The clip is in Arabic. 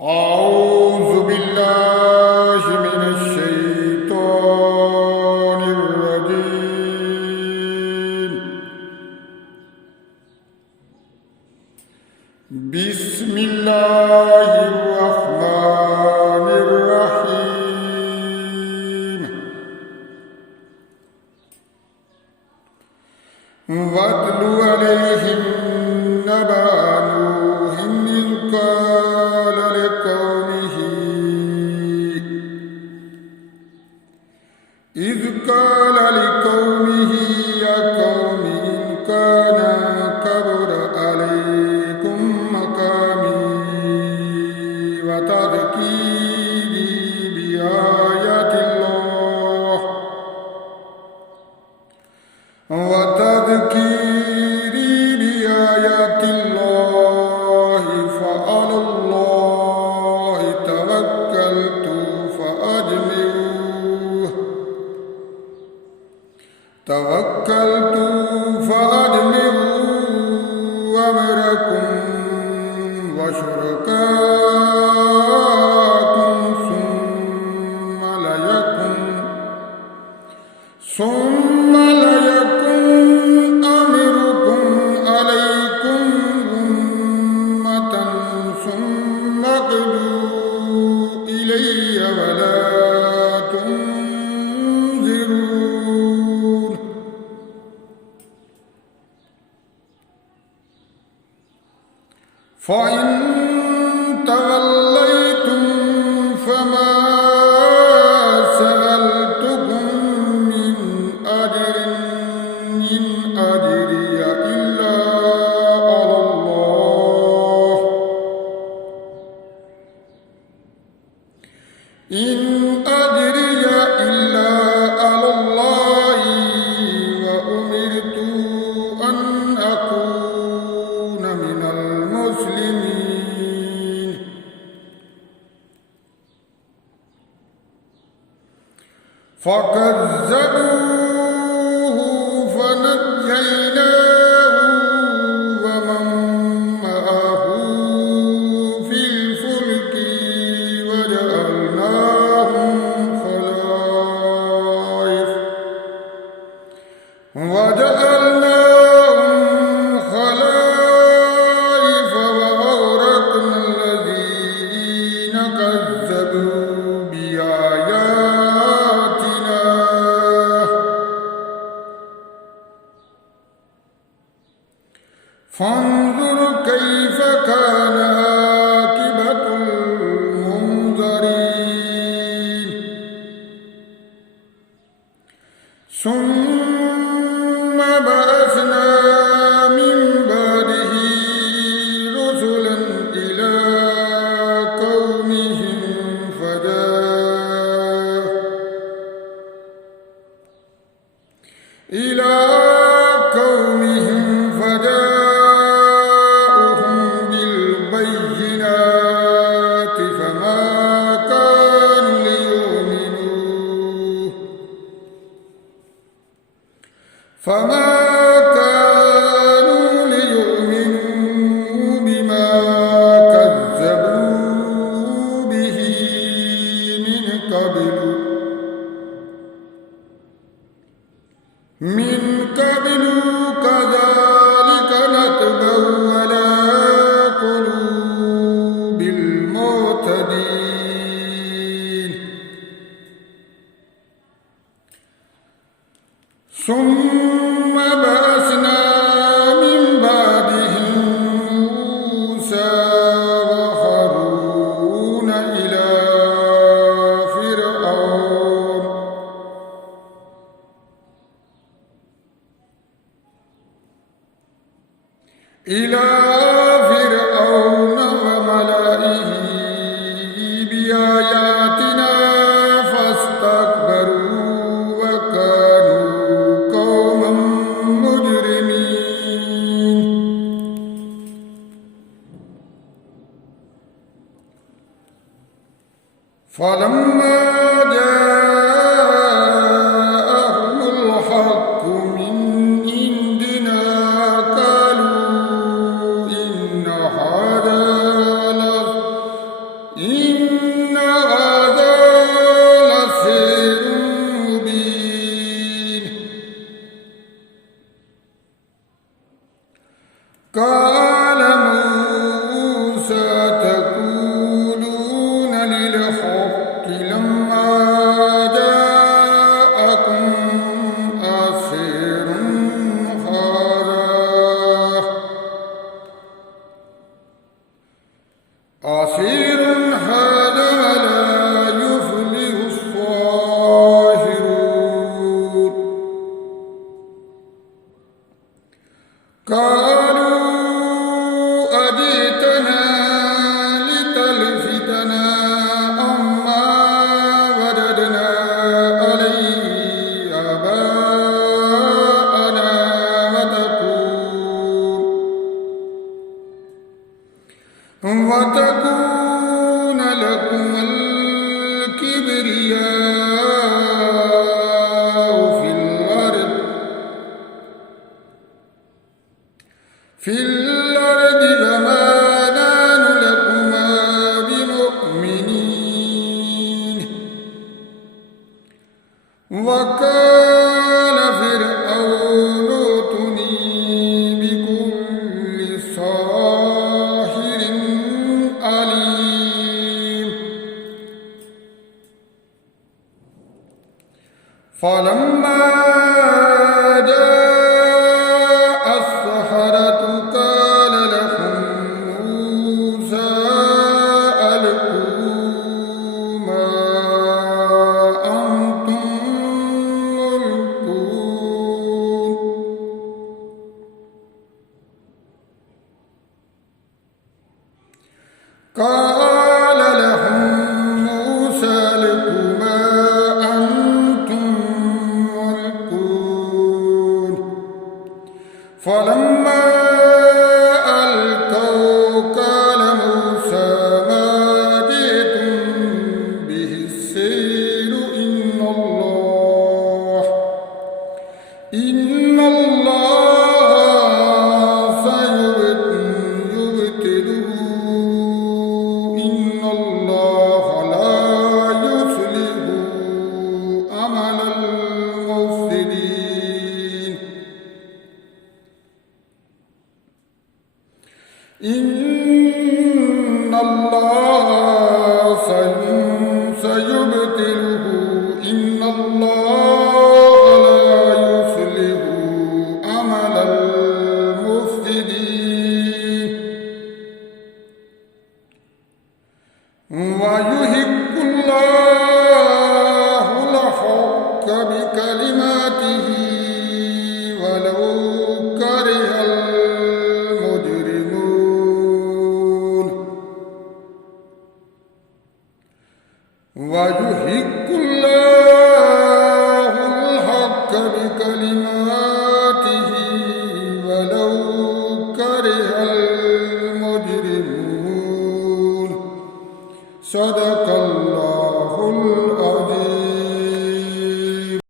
أعوذ بالله من الشيطان الرجيم. بسم الله الرحمن الرحيم. واتل عليهم نبأ نوح إذ قال لقومه يا قوم إن كان كبر عليكم مقامي وتذكيري بآيات الله فعلى الله توكلت فأجمعوا أمركم وشركاءكم ثم ليكن أمركم عليكم أمة ثم اقضوا إلي ولا تنظرون. فإن توليتم فما سألتكم من أجر إن أجري إلا على الله وأمرت أن أكون من المسلمين. فكذبوه فنجيناه ومن معه في الفلك وجعلناهم خلائف وأغرقنا الذين كذبوا بآياتنا فانظر كيف كان عاقبة المنذرين. ثم بعثنا من بعده رسلا إلى قومهم فجاءوهم بالبينات فما كانوا ليؤمنوا بما كذبوا به من قبل كذلك نطبع على قلوب المعتدين. ثم بعثنا من بعدهم موسى وهارون إلى فرعون وملئه بآياتنا فاستكبروا وكانوا قوما مجرمين. فلما جاءهم الحق من عندنا قالوا إن عسير هذا ولا يفلح الصاهرون قالوا أجئتنا لتلفتنا عما وجدنا عليه آباءنا وتكون لكم الكبرياء في الأرض وما نحن لكما بمؤمنين وقال فرعون ائتوني بكل ساحر عليم فلما جاء السحرة قال لهم موسى ألقوا ما أنتم ملقون قال لهم موسى ألقوا ما أنتم ملقون فلما ألقوا قال موسى ما جئتم به السحر إن الله سيبطله إن الله لا يصلح عمل المفسدين إن الله سيبطله إن الله لا يصلح عمل المفسدين ويحق الله الحق بكلماته ولو كره المجرمون ويحق الله الحق بكلماته ولو كره المجرمون صدق